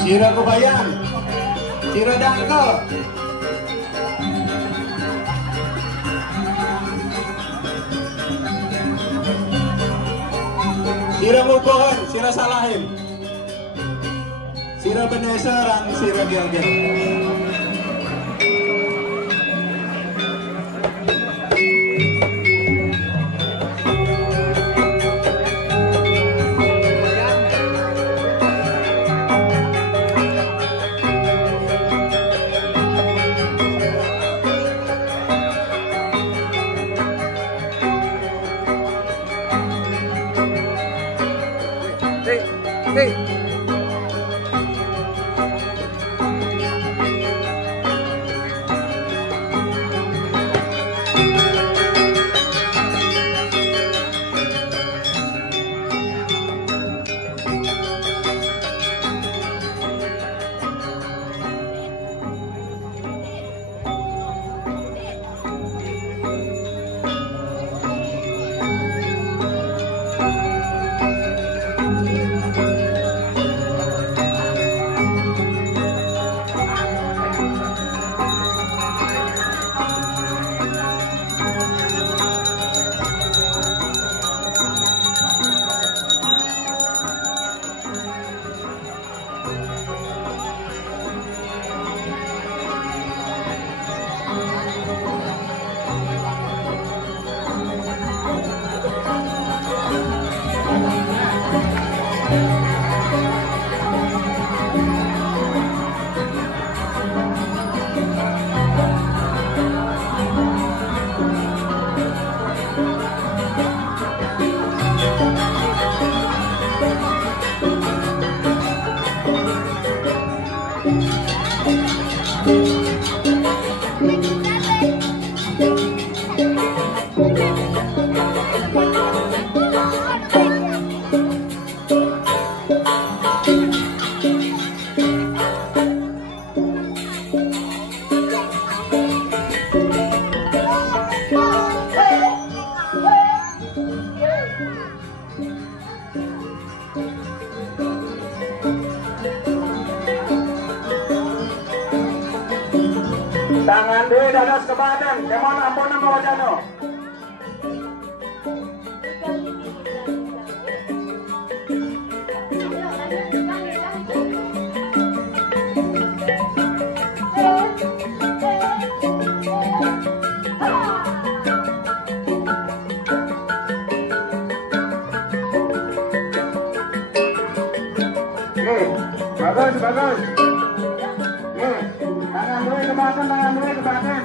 Sira Kebayan, Sira Dangkel, Sira Mukohen, Sira Salahin, Sira Beneseran, Sira Gel-Gel. Tangan di dadas kebadan, kemon ampun nama wajano. Bagus, bagus. Tangan dulu ke belakang, tangan dulu ke belakang.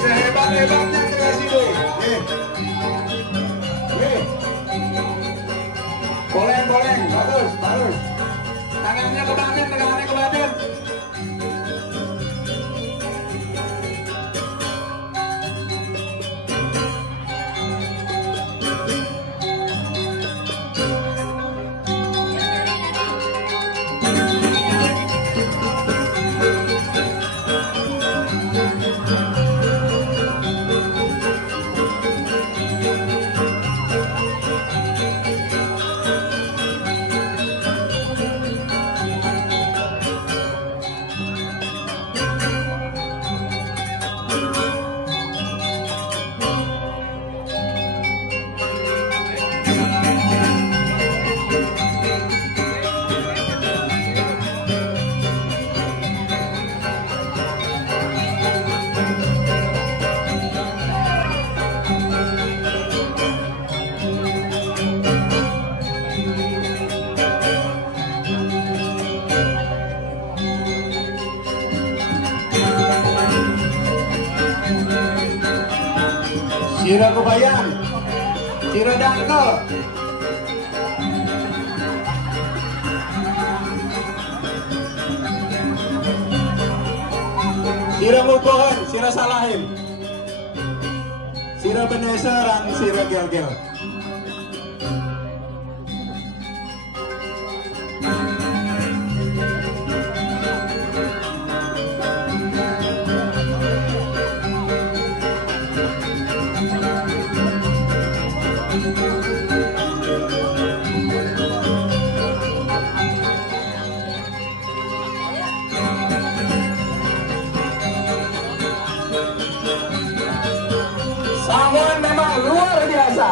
Sehebat-hebatnya kreasi dulu. Boleng-boleng, bagus, bagus. Tangannya ke belakang, tangannya ke belakang. Sira Kebayan, Sira Dangkel, Sira Mukohen, Sira Salahin, Sira Beneseran, Sira Gel-Gel. Samuan memang luar biasa.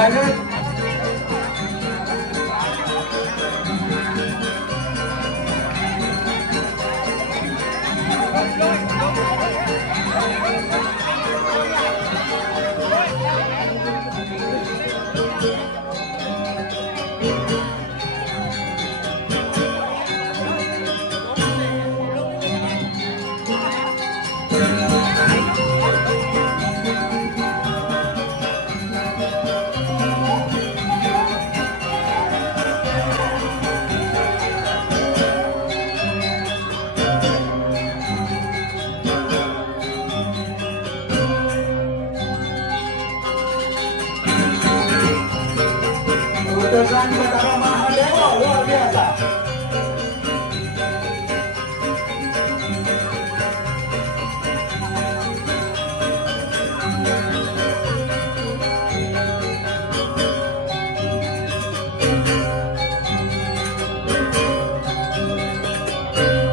Lanjut. Keputusan Betara Mahadewa luar biasa.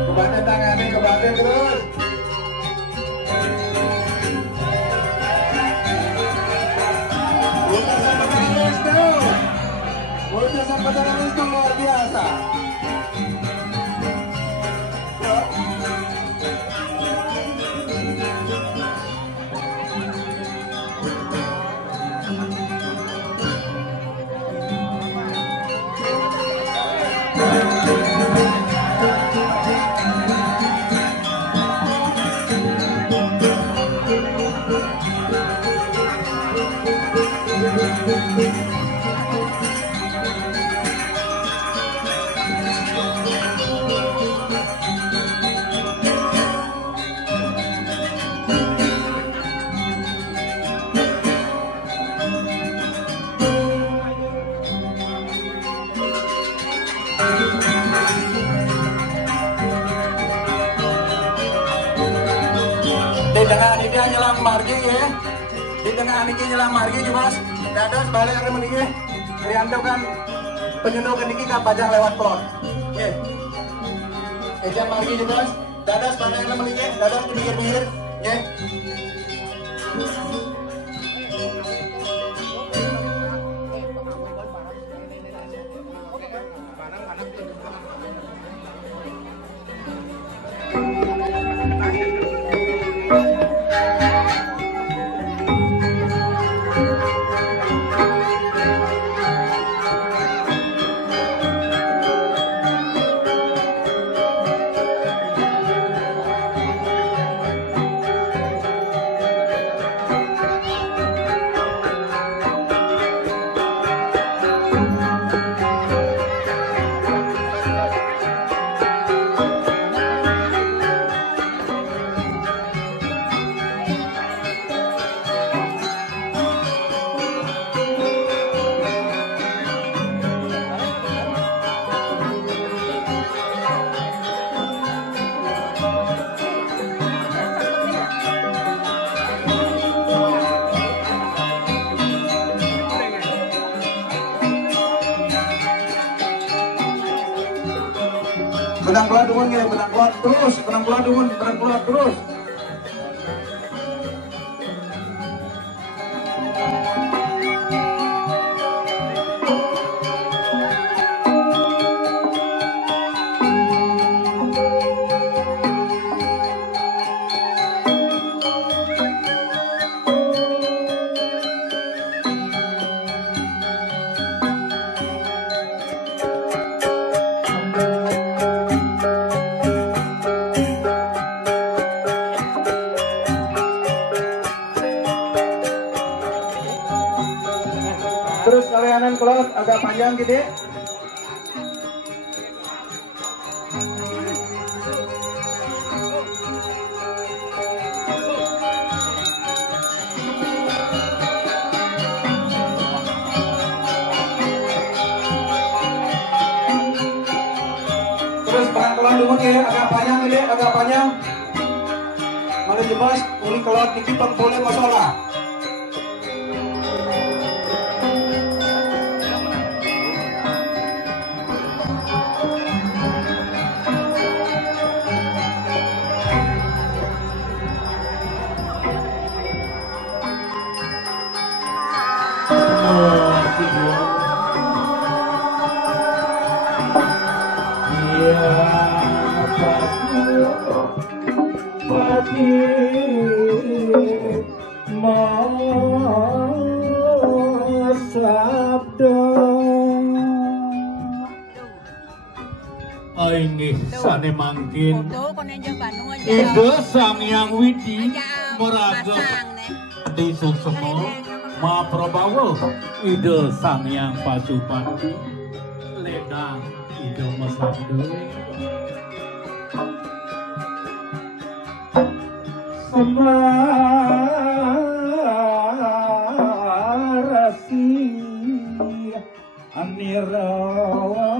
Kebanyakan tangannya ke belakang terus. Keputusan Betara Wisnu luar biasa. Di tengah ini nyelang margi ya. Di tengah ini nyelang margi ya mas. Dados balik akan meniki. Rianto kan penyunduk niki kan pajang lewat plot. Oke. Ejan margi ya mas. Dados balik akan meniki. Dados pinggir-pinggir. Ya. Benang keluar dumun ya, benang keluar terus, benang keluar dumun, benang keluar terus. agak panjang gede. Terus pelan-pelan dulu ya, agak panjang gede, agak panjang. Mari jebas, uli kelot dikit boleh masalah. Ini sane mangkin Ide Sang Yang Widi meragam di Suksema Ma Prabawa Ide Sang Yang Pasupati Ledang Ide Masabdo Semarasi Anirawa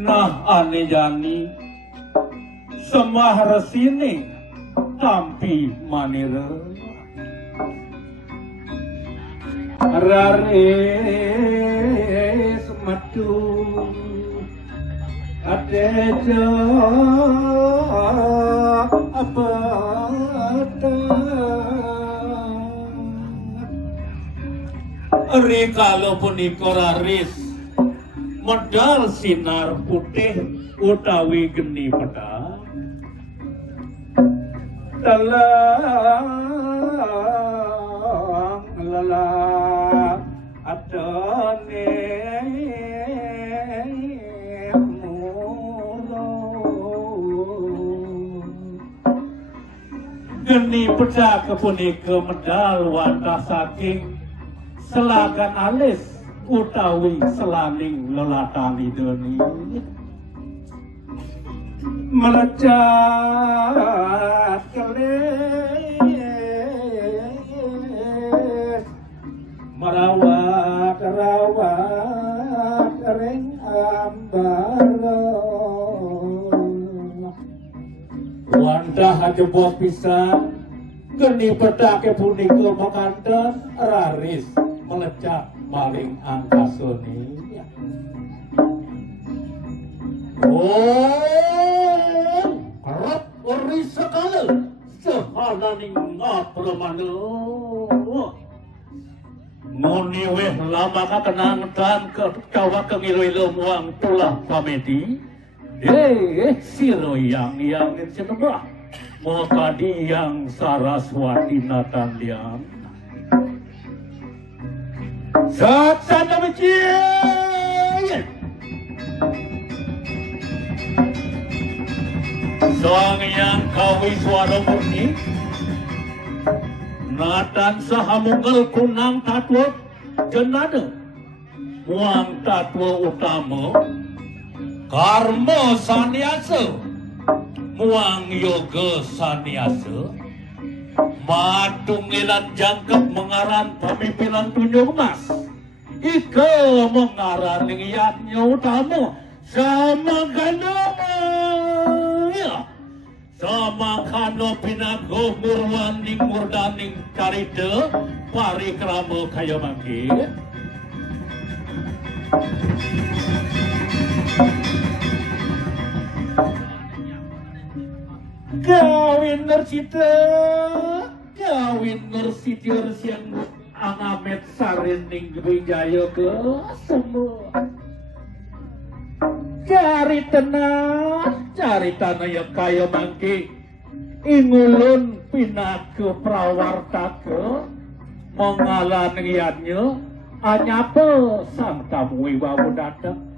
Nah ane jani semah resini tampi manira raris matu adejo apa ri kalau punika raris medal sinar putih utawi geni pedang telang lelah adone geni pedang kepunika medal wantah saking selagan alis utawi selaning lelatani doni melecat kelis merawat ring ambaron wandah ajebok pisan geni pedake punika makanten raris melecak maling angkasoni kerap ori sekali sehalaning ngapramana ngoni weh lama kakenang dan kawa kengilo-ilo muang tulah pameti siro yang cenebah mokadi yang Saraswati Natandian Satsana Becien Sang Yang Kawiswara Murni Natan sahamunggal kunang tatwa jenada muang tatwa utama karma saniasa muang yoga saniasa Matungilan jangkep mengaran pemimpinan tunjuk mas Ika mengaran niatnya utama sama ganama sama kano pinago murwaning murdaning karide parikrama kaya mangki Gawin Nersita Gawin Nersitir siang Angamet Sarining Wijaya ke semua cari tanah yang kaya mangki ingulun pinake prawartake mengalan riannya anyapa sang tamu wawu datang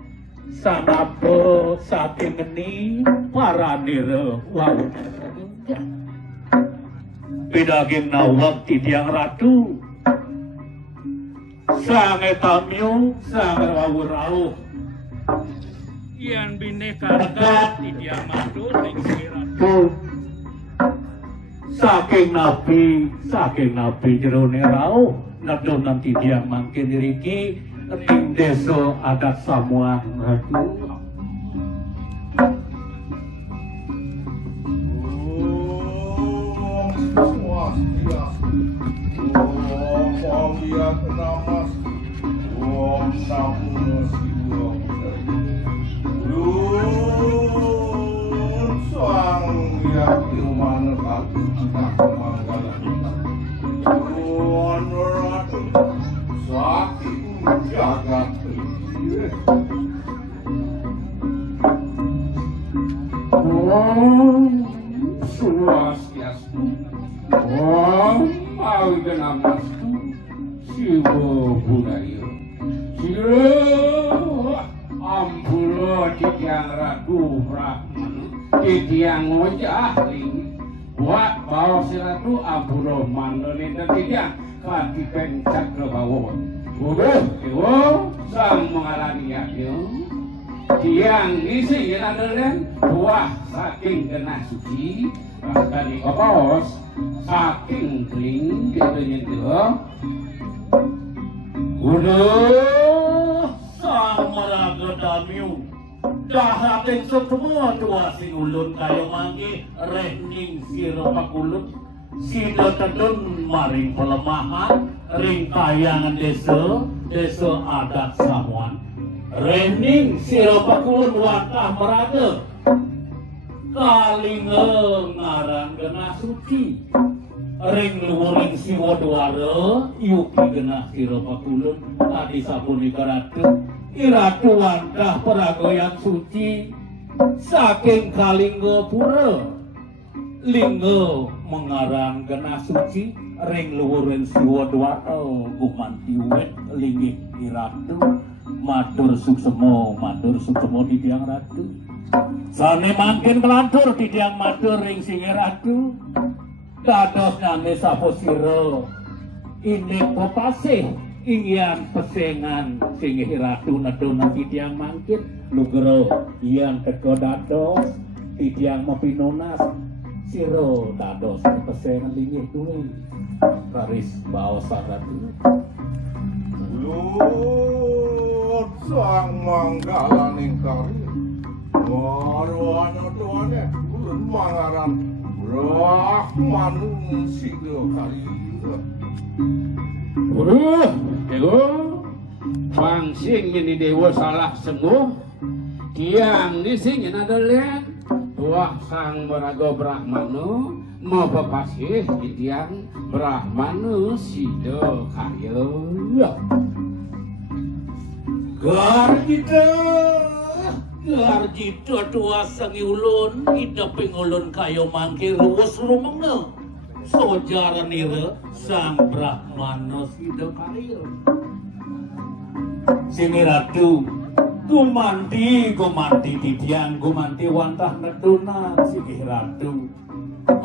sanapa saking ini para nira wawu Bidaging nawag ti Tiang Ratu. Sange tamyo, sange rawuraw. Yan binekargat ti Tiang Madu ning si Ratu. Saking napi jero neraw nadon nanti Tiang mangkin diriki ning desa adat Samuang Ratu. Tiang ngojah buat bawa silatu ampuro mandoni dan tiang kaki pencak ke bawah sang mengalami yaknya tiang isi yang ada buah saking kena suci tadi kopos saking kling katanya tuh udah sang meraga damiu dahatin semua tua sing ulun kayo manggi rening siro pakulut sida tedun maring pelemahan ring kayangan desa adat Samuan rening siro pakulut wantah meraga kalinge ngarang genah suci ring luwuring siwa dwara yuki genah siro pakulut tadi sapunika Ratu Iratu wantah peragoyan suci saking kalingga pura lingga mengarang genah suci ring luhurin siwa dwara gumanti wet linggih Iratu matur suksemo di Tiang Ratu sane mangkin kelantur di Tiang matur ring singi Ratu dados nane sapa sira ini popasih ingyan pesengan singgih Ratu nedon nanti Tiang mangkin lugero yang teko dados ti Tiang mapinonas siro dados pesengan linggih tuwe raris baos Ratu Lord sang manggalaning kari warwana-wana ulun mangaran Rahmanun sido kari Dewa pangsing ini dewa salah sengguh tiang nising yang ada lihat buah sang berago Brahmanu mau pepasih di tiang Brahmanu sido kayo Garjito tua sangi ulun ida pengulun kayo mangkir ruwes rumengna sojaran nira sang Brahmana sido kayo singi Ratu gumanti titiang gumanti wantah neduna singi Ratu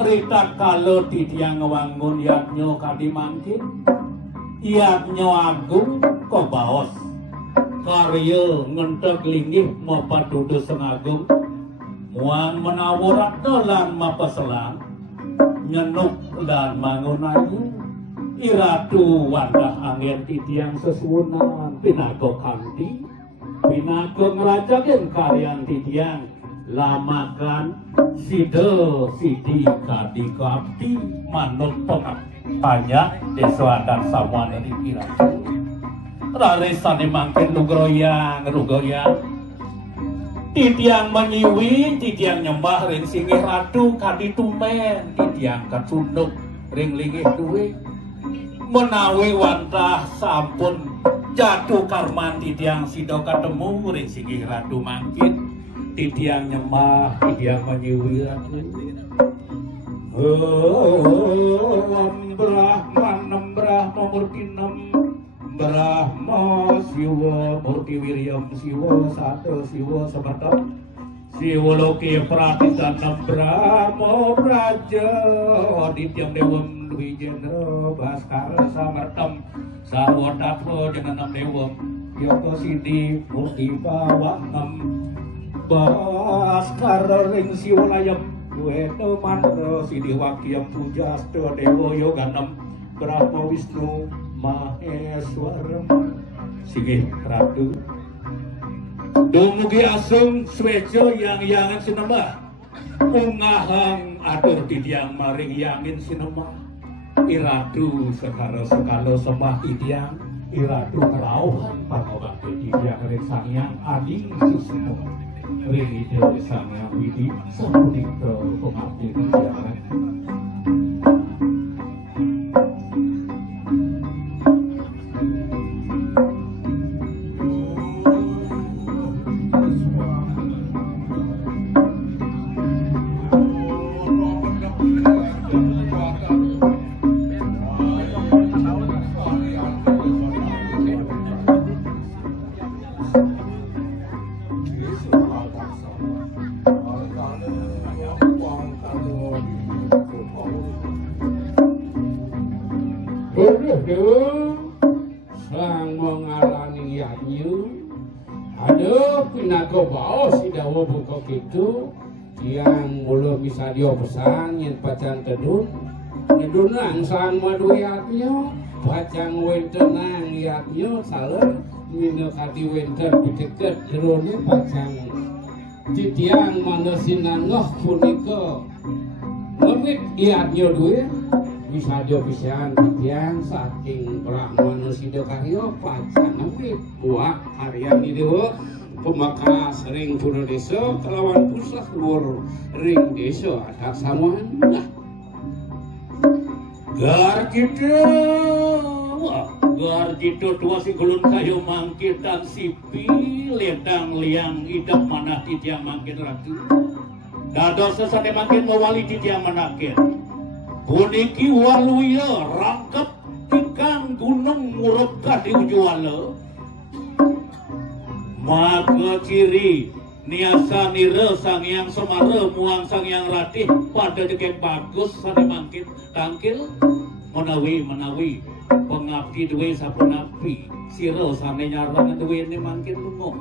rita kalau titiang ngewangun yaknyo kadi mangkin yaknyo agung kobaos karya ngentek linggih mapatudo sengagung muang menawarat lan mapaselang nyenuk dan mangunayu Iratu wandah angin titiang sesuunan pinago kanti pinago ngerajakin karyan titiang lamakan sidi kadi kapti manut pengat tanya desa adat Samuan dari Iratu raresane mangkin rugoyang titiang menyiwi titiang nyembah ring singgih Ratu kadi tumen titiang kacunduk ring linggih duwe menawi wantah sampun jatuh karman titiang sido katemu ring singgih Ratu mangkin titiang nyembah titiang menyiwi Ratu Brahma murtinem Brahma Siwa Murti Wiryam Siwa Sato Siwa Sabatam Siwa Loki Pratitanam Brahma Praja Adityam Dewam Wijendra Baskara Samartam Sarwatatwa Jananam Dewam Yoko Sidi Murti Bawanam Baskara Ring Siwalayam Dueto Mantra Sidi Wakyam Pujasto Dewa Yoganam Brahma Wisnu Maheswaram Sige Ratu Dumugi asung swejo yang sinema ungahang atur tidiang maring yangin sinema iradu sekalo sembah tidiang iradu ngerauhan pangobakti tidiang ring sangyang ading susmo ring ide sangyang widi sapunika pengabdi tidiang sang mengalami yanyu ada pinago baos sidawa buka gitu yang mula bisa dia pesan yang pacan tedun ngedunang sang madu yatnya pacang wentenang yatnya salah minum hati wenten piteket jerone pacang titiang manasinan ngoh punika ngemit yatnya duit bisa dia pisan yang saking Brahmana Sidokaryo pacang ngemit buah harian di dewa pemakas ring pura desa kelawan pusat luar ring desa ada samuan gar gitu dua si gulun kayu mangkir dan sipi ledang liang idap manah titiang mangkir ratu dados sesade mangkir mewali titiang manakir puniki waluya rangkep tikang gunung murubkah di ujuala maka ciri niasa nira sangyang semara muang sangyang ratih pada jegek bagus sade mangkir tangkil menawi pengabdi duwe sapunapi sira sane nyarangan duwe ne mangkir lunga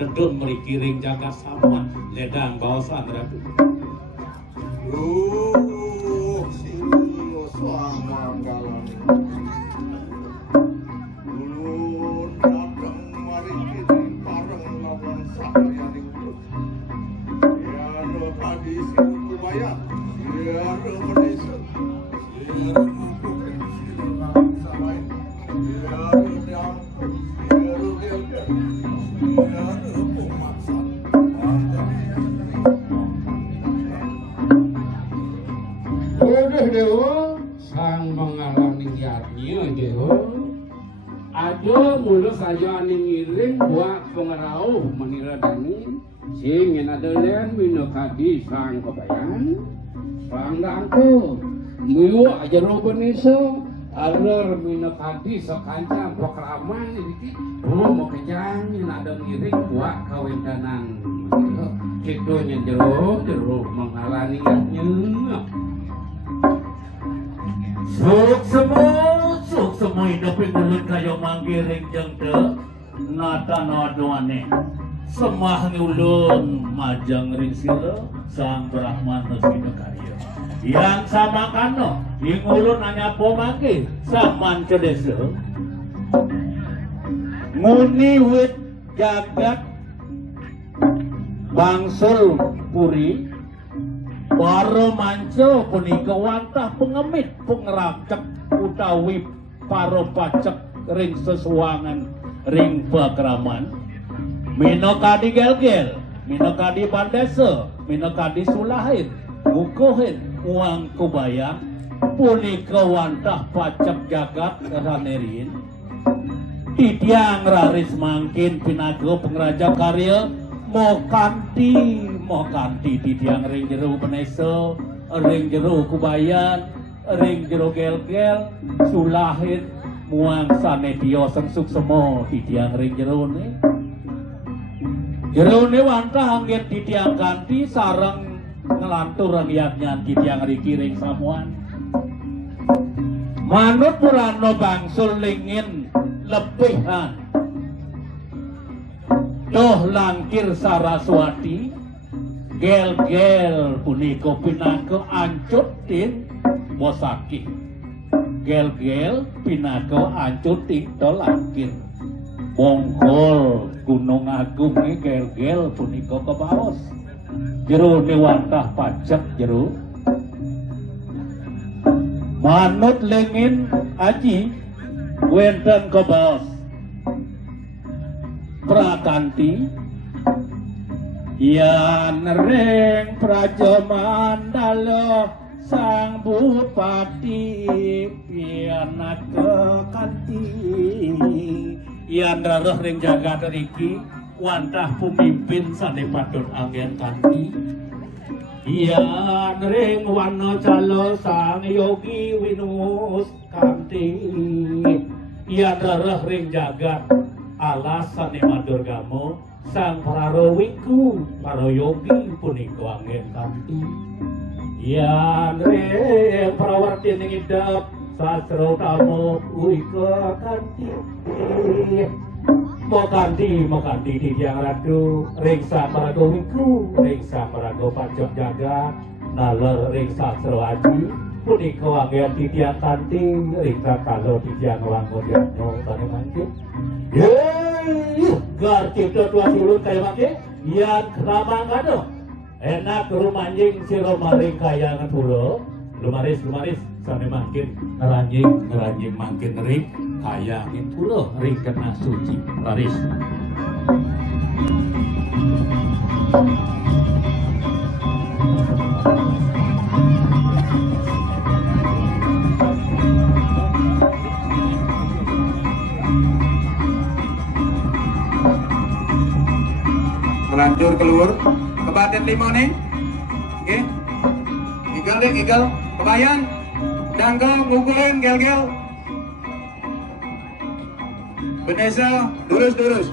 kedung mriki ring jagat samuan ledang baosan ratu sini sang manggalan ulun datang mari kiri pareng lawan sakayane ulun ya no tadi siku bayar ya no menesa ya no samai ya no diam ya no gelger ya no pemaksan dewa sang mengalami yatnya dewa ada mula saja ngiring buat pengerau meniradani sing ada lian minokadi sang kebayan sang dangku miu aja robenesa alur minokadi sokanca pokraman ini mau kejang ada ngiring buat kawendanan itu jero mengalami yatnya Suk semua hidup ingulun kayo manggiring jeng te nata nadoane semah ngulun majang ring sila sang Brahmana Sidokaryo yang sama kano ingulun hanya pomake saman cedesa nguni wit jagat bangsul puri para manca punika wantah pengemit pengeracek utawi para pacek ring sesuangan ring pakraman minokadi gel-gel minokadi bandesa minokadi sulahin ngukuhin uang kubayang punika wantah pacek jagat ranerin titiang raris mangkin pinago pengraja karya mau kanti titiang ring jero penesa ring jero kubayan ring jero gel-gel sulahin muang sanetio sengsuk semo titiang ring jero ne wantah angin titiang kanti sarang ngelantur rakyatnya titiang riki ring samuan manut purano bangsul lingin lebihan doh langkir Saraswati gel-gel punika pinaka ancutin bosaki gel-gel pinaka ancutin do langkir bongkol Gunung Agung ini gel-gel punika kebaos jero niwantah pajak jero manut lengin aji wenten kebaos prakanti yan ring praja mandala sang bupati pianaka kanti yan raruh ring jagat riki wantah pemimpin sanepadon anggen kanti yan ring wana calo sang yogi winus kanti yan raruh ring jagat alas sanemador gamo sang parawiku parayogi punika anggen kanti yan ring prawarti ning idap sastra tamu uika kanti mau kanti di tiang ratu ringsa paragowiku ringsa parago pacok jaga naler ringsa serwaji punika anggen di tiang kanti ringsa kalau di tiang wanggo diano tane mancing gar cipta tua sulun kaya mancing yang keramang kado enak rumanjing siro maring kaya ngepulo lumaris sane makin ngeranjing makin ring kaya ngepulo ring kena suci laris melanjur keluar ke Baden Limau nih oke igal kebayan dangkal ngukulin gel-gel Benesa durus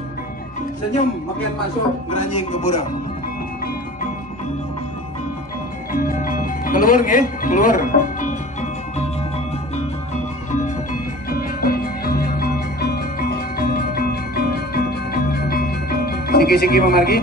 senyum makin masuk ngeranjing ke burang keluar nggih keluar siki-siki memargi